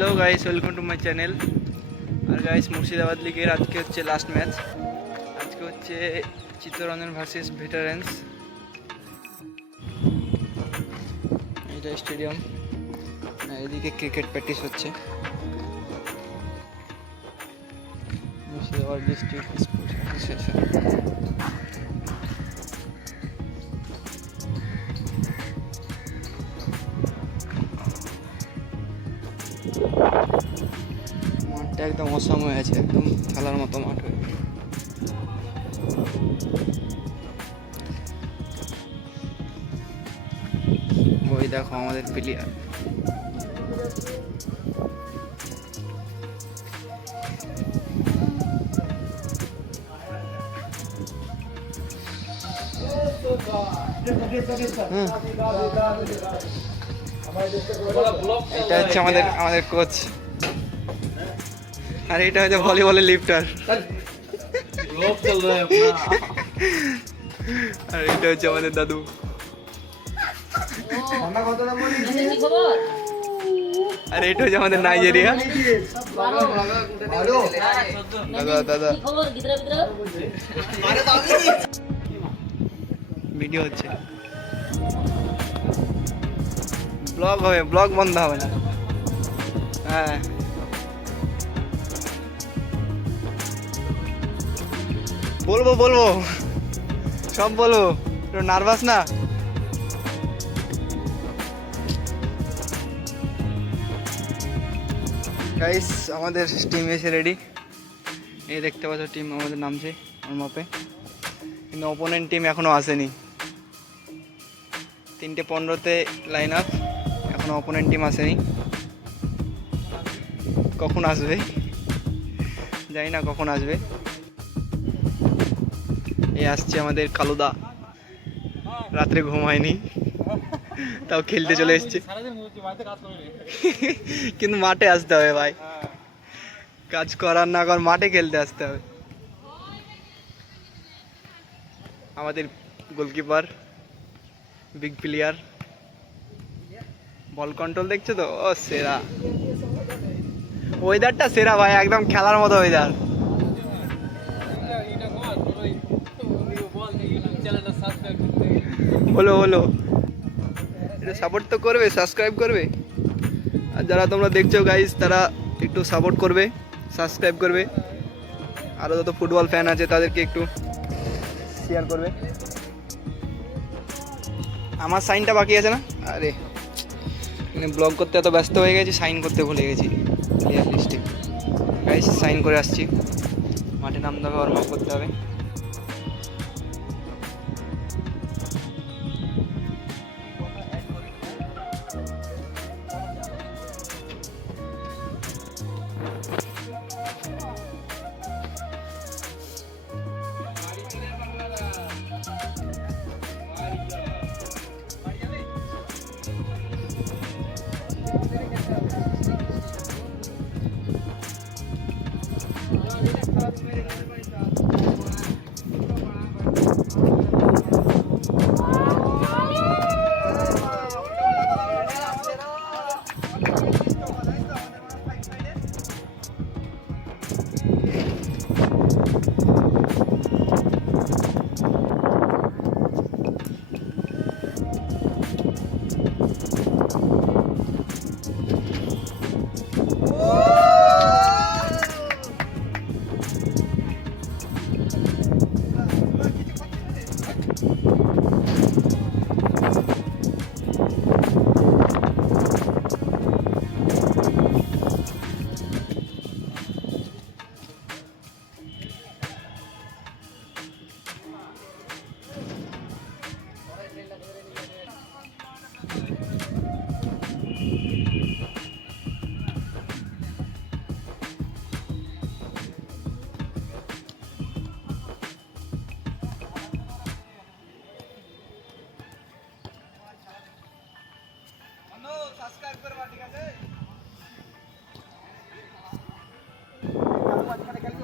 Hello guys, welcome to my channel. R guys, Murshidabad লিগের আজকে হচ্ছে লাস্ট ম্যাচ আজকে হচ্ছে চিত্তরঞ্জন ভার্সেস ভেটারেন্স এটা স্টেডিয়াম এদিকে ক্রিকেট প্র্যাকটিস হচ্ছে। মুর্শিদাবাদ ডিস্ট্রিক্ট স্পোর্টস অ্যাসোসিয়েশন মাঠটা একদম অসাম হয়ে আছে একদম খেলার মতো মাঠ হয়ে ওই দেখো আমাদের প্লেয়ার এটা হচ্ছে আমাদের আমাদের কোচ আর এটা হচ্ছে ভলিবলের লিফটার আর এটা হচ্ছে আমাদের দাদু। আর এটা হচ্ছে আমাদের নাইজেরিয়া দাদা দাদা। ভিডিও হচ্ছে। ব্লগ হবে, ব্লগ বন্ধ হবে না। হ্যাঁ। বলব বলব। সব বলব একটু নার্ভাস না? গাইস আমাদের টিম এসে রেডি এই দেখতে পাচ্ছ টিম আমাদের নামছে আমার মাপে। কিন্তু অপোনেন্ট টিম এখনও আসেনি। তিনটে পনেরোতে লাইন আপ এখনও অপোনেন্ট টিম আসেনি। কখন আসবে? জানি না কখন আসবে। এই আসছে আমাদের কালুদা। রাত্রে ঘুম হয়নি। তাও খেলতে চলে এসছে। কিন্তু মাঠে আসতে হবে ভাই। কাজ করার না কর মাঠে খেলতে আসতে হবে। আমাদের goalkeeper big player ball control দেখছ তো? ও, সেরা। ওয়েদারটা সেরা ভাই, একদম খেলার মতো ওয়েদার হলো হলো এটা সাপোর্ট তো করবে সাবস্ক্রাইব করবে। আর যারা তোমরা দেখছ গাইজ তারা একটু সাপোর্ট করবে সাবস্ক্রাইব করবে। আরও যত ফুটবল ফ্যান আছে, তাদেরকে একটু শেয়ার করবে। আমার সাইনটা বাকি আছে না? আরে। মানে ব্লগ করতে এত ব্যস্ত হয়ে গেছি সাইন করতে ভুলে গেছি প্লেয়ার লিস্টে গাইস সাইন করে আসছি। মাঠে নাম হবে ওয়ার্ম আপ করতে হবে।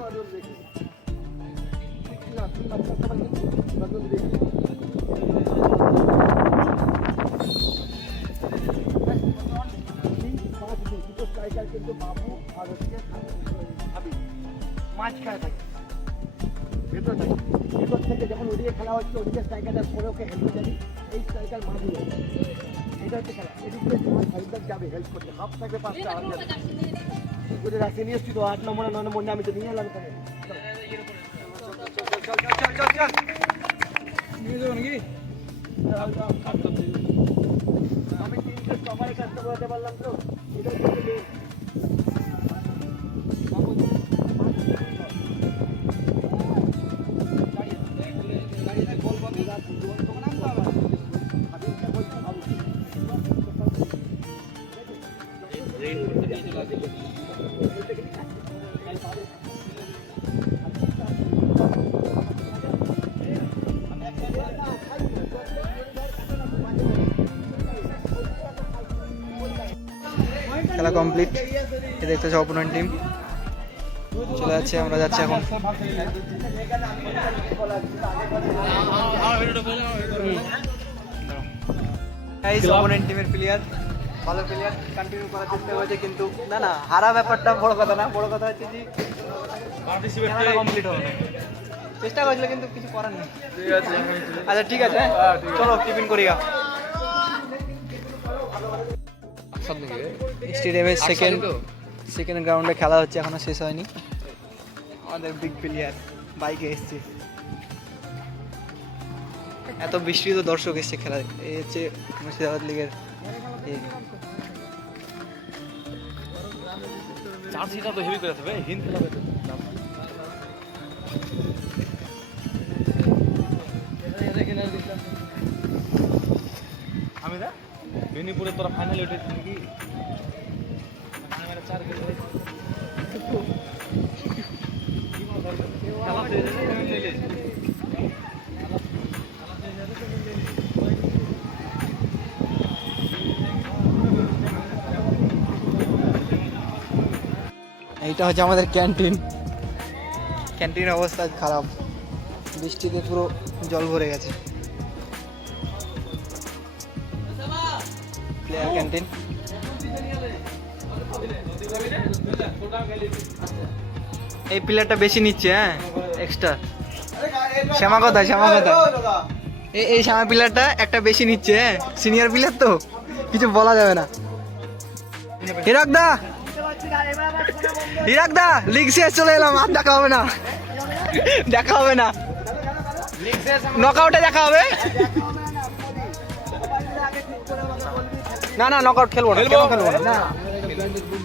বাদল দেখি না তিন বাচ্চা বাদল দেখি কিন্তু বাবু আর হচ্ছে ভাবি মাছ খায় থাকে ভেতর থাকে ভেতর থেকে যখন ওদিকে খেলা হচ্ছে ওদিকে স্ট্রাইকারটা করে ওকে হেল্প দেবে এই স্ট্রাইকার মাছ এটা হচ্ছে খেলা এদিকে তোমার যাবে হেল্প করতে হাফ থাকবে পাঁচটা ওদের রাখতে নিয়ে এসছি তো আট নম্বরে নয় নম্বর নিয়ে আমি তো নিয়ে এলাম এখানে আমি তিনটে সবাই কাজটা বলতে পারলাম তো খেলা কমপ্লিট এ দেখতেছে অপোনেন্ট টিম চলে যাচ্ছে আমরা যাচ্ছি এখন। অপোনেন্ট টিমের প্লেয়ার ভালো প্লেয়ার কন্টিনিউ করার চেষ্টা করেছে কিন্তু না না হারা ব্যাপারটা বড় কথা না বড় কথা হচ্ছে যে খেলাটা কমপ্লিট হবে চেষ্টা করেছিল কিন্তু কিছু করার নেই। আচ্ছা ঠিক আছে হ্যাঁ? চলো টিফিন করি গা স্টেডিয়ামের সেকেন্ড সেকেন্ড গ্রাউন্ডে খেলা হচ্ছে এখনও শেষ হয়নি। আমাদের বিগ প্লেয়ার বাইকে এসছে। এত বিস্তৃত দর্শক এসছে খেলা এই হচ্ছে মুর্শিদাবাদ লিগের। চার্জটা তো হেভি করে হবে হিন্দ খেলাবে তো। আমি দা বেনিপুরে তোরা ফাইনাল উঠেছিস নাকি চার এইটা হচ্ছে আমাদের ক্যান্টিন। ক্যান্টিনের অবস্থা খারাপ। বৃষ্টিতে পুরো জল ভরে গেছে। Player canteen? এই প্লেয়ারটা বেশি নিচ্ছে হ্যাঁ? এক্সট্রা শ্যামা কথা শ্যামা কথা এই এই শ্যামা প্লেয়ারটা একটা বেশি নিচ্ছে হ্যাঁ? সিনিয়র প্লেয়ার তো? কিছু বলা যাবে না। হিরক দা হিরাক দা লিগ শেষ চলে এলাম আর দেখা হবে না। দেখা হবে না। নকআউটে দেখা হবে। না না নকআউট খেলব না খেলব না?